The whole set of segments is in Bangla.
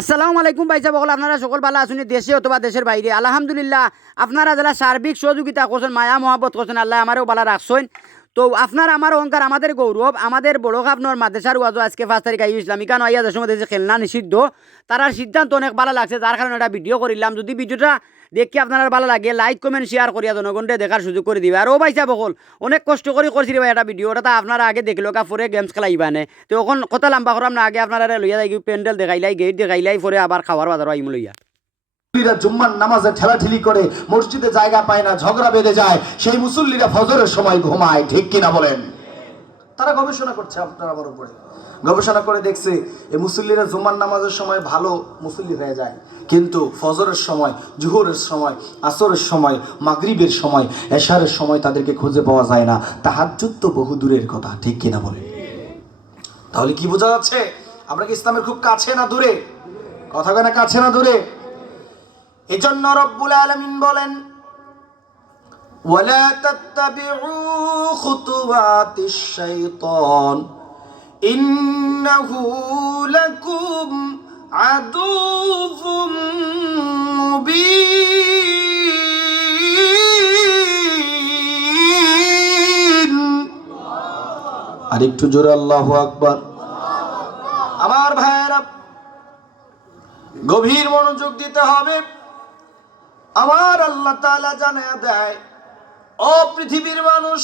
আসসালামু আলাইকুম ভাই সাহেব, আপনারা সকল ভালো আছেন দেশে অথবা দেশের বাইরে। আলহামদুলিল্লাহ, আপনারা যারা সার্বিক সহযোগিতা করছেন, মায়া মহাব্বত করছেন, আল্লাহ আমারও ভালো রাখছেন। তো আপনার আমার অহংকার, আমাদের গৌরব, আমাদের বড় খাপনর মাদ্রাসার ওয়াজও আজকে 5 তারিখ ইসলামিকা নয়া যে সময় দেশে খেলনা নিষিদ্ধ, তার সিদ্ধান্ত অনেক ভালো লাগছে, যার কারণে একটা ভিডিও করিলাম। যদি ভিডিওটা দেখি আপনার ভালো লাগে, লাইক কমেন্ট শেয়ার করিয়া জনগণকে দেখার সুযোগ করে দিবে। আর ও ভাই সাহেব অনেক কষ্ট করে করছি ভাই একটা ভিডিও, ওটা আপনারা আগে দেখলো পরে গেমস খেলাইবা নে। তো এখন কথা লম্বা করাম না, আগে আপনারা লইয়া যাই প্যান্ডেল দেখাইলাই, গেট দেখাইলাই, পরে আবার খাওয়ার বাজারও আইম লইয়া। জুম্মার নামাজে ঠেলাঠেলি করে মসজিদে জায়গা পায় না, ঝগড়া বেঁধে যায়। সেই মুসল্লিরা ফজরের সময় ঘুমায়, ঠিক কিনা বলেন? তারা গবেষণা করছে আপনার আমার উপরে, গবেষণা করে দেখছে এই মুসল্লিরা জুম্মার নামাজের সময় ভালো মুসল্লি হয়ে যায়, কিন্তু ফজরের সময়, জুহরের সময়, আসরের সময়, মাগরিবের সময়, এশারের সময় তাদেরকে খুঁজে পাওয়া যায় না। তাহাজ্জুদ তো বহু দূরের কথা, ঠিক কিনা বলেন? তাহলে কি বোঝা যাচ্ছে? আমরা কি ইসলামের খুব কাছে না দূরে? কথা কয় না, কাছে না দূরে? এজন্য রব্বুল আলামিন বলেন, ওয়ালা তাত্তাবিউ খুতুওয়াতিশ শাইতান ইন্নাহু লাকুম আদুউম মুবিন। আরেকটু জোরে আল্লাহু আকবার। আমার ভাইয়েরা, গভীর মনোযোগ দিতে হবে। আমার আল্লাহ তাআলা জানায়া দেয়, ও পৃথিবীর মানুষ,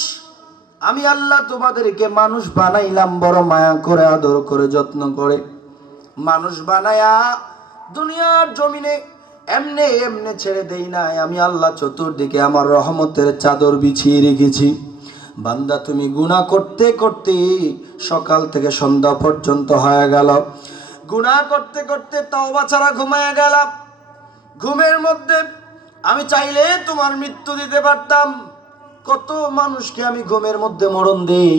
আমি আল্লাহ তোমাদেরকে মানুষ বানাইলাম বড় মায়া করে, আদর করে, যত্ন করে মানুষ বানায়া দুনিয়ার জমিনে এমনে এমনে ছেড়ে দেই নাই। আমি আল্লাহ চতুর্দিকে আমার রহমতের চাদর বিছিয়ে রেখেছি। বান্দা, তুমি গুনাহ করতে করতে সকাল থেকে সন্ধ্যা পর্যন্ত হয়ে গেল, গুনাহ করতে করতে তওবা ছাড়া ঘুমায় গেলাম। ঘুমের মধ্যে আমি চাইলে তোমার মৃত্যু দিতে পারতাম। কত মানুষকে আমি ঘুমের মধ্যে মরণ দেই,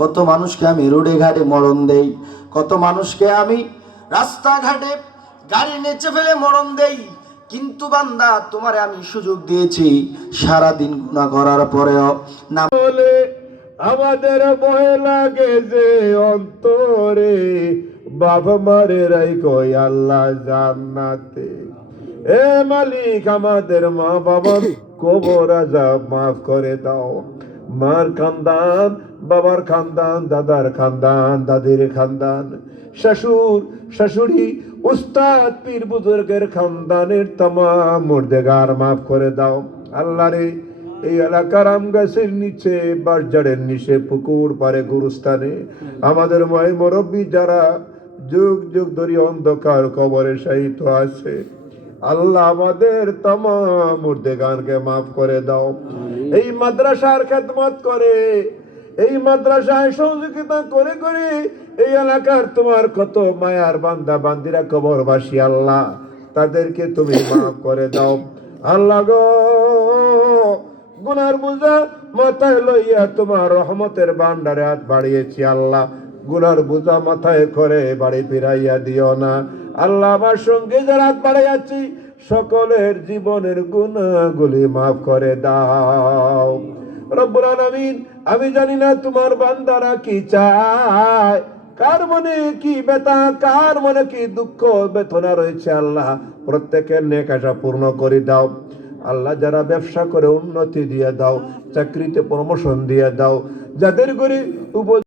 কত মানুষকে আমি রোডে ঘাটে মরণ দেই, কত মানুষকে আমি রাস্তাঘাটে গাড়ি নেচে ফেলে মরণ দেই। কিন্তু বান্দা, তোমারে আমি সুযোগ দিয়েছি, সারাদিন গুনাহ করার পরেও না বলে আমাদের ভয় লাগে যে অন্তরে, বাবা মারে রাইখো আল্লাহ জান্নাতে। এ মালিক, আমাদের মা বাবার কবর আযাব মাফ করে দাও। মার খানদান, বাবার খানদান, দাদার খানদান, দাদির খানদান, শ্বশুর শাশুড়ি, উস্তাদ পীর বুজুর্গের খানদানের तमाम মুর্দেগার মাফ করে দাও। আল্লাহ রে, এই এলাকার আম গাছের নিচে, বাঁশঝাড়ের নিচে, পুকুর পাড়ে, গুরুস্থানে আমাদের মাই মুরব্বী যারা যুগ যুগ ধরে অন্ধকার কবরে শায়িত আছে, আল্লাহ আমাদের तमाम মুর্দেগানকে মাফ করে দাও। এই মাদ্রাসার খেদমত করে, এই মাদ্রাসায় সহযোগিতা করে করে এই এলাকার তোমার কত মায়ার বান্দা বান্দিরা কবরবাসী, আল্লাহ তাদেরকে তুমি মাফ করে দাও। আল্লাহ গো, গুনার বোঝা মাথায় লইয়া তোমার রহমতের ভান্ডারে হাত বাড়িয়েছি, আল্লাহ গুনার বোঝা মাথায় করে বাড়ি ফিরাইয়া দিও না। আল্লাহ, আমার সঙ্গে যারা হাত বাড়াইয়াছি সকলের জীবনের গুনাহগুলি মাফ করে দাও রব্বুল আলামিন। আমি জানি না তোমার বান্দারা কি চায়, কার মনে কি ব্যথা, কার মনে কি দুঃখ বেদনা রয়েছে, আল্লাহ প্রত্যেকের নেক আশা পূর্ণ করে দাও। আল্লাহ, যারা ব্যবসা করে উন্নতি দিয়ে দাও, চাকরিতে প্রমোশন দিয়ে দাও, যাদের করে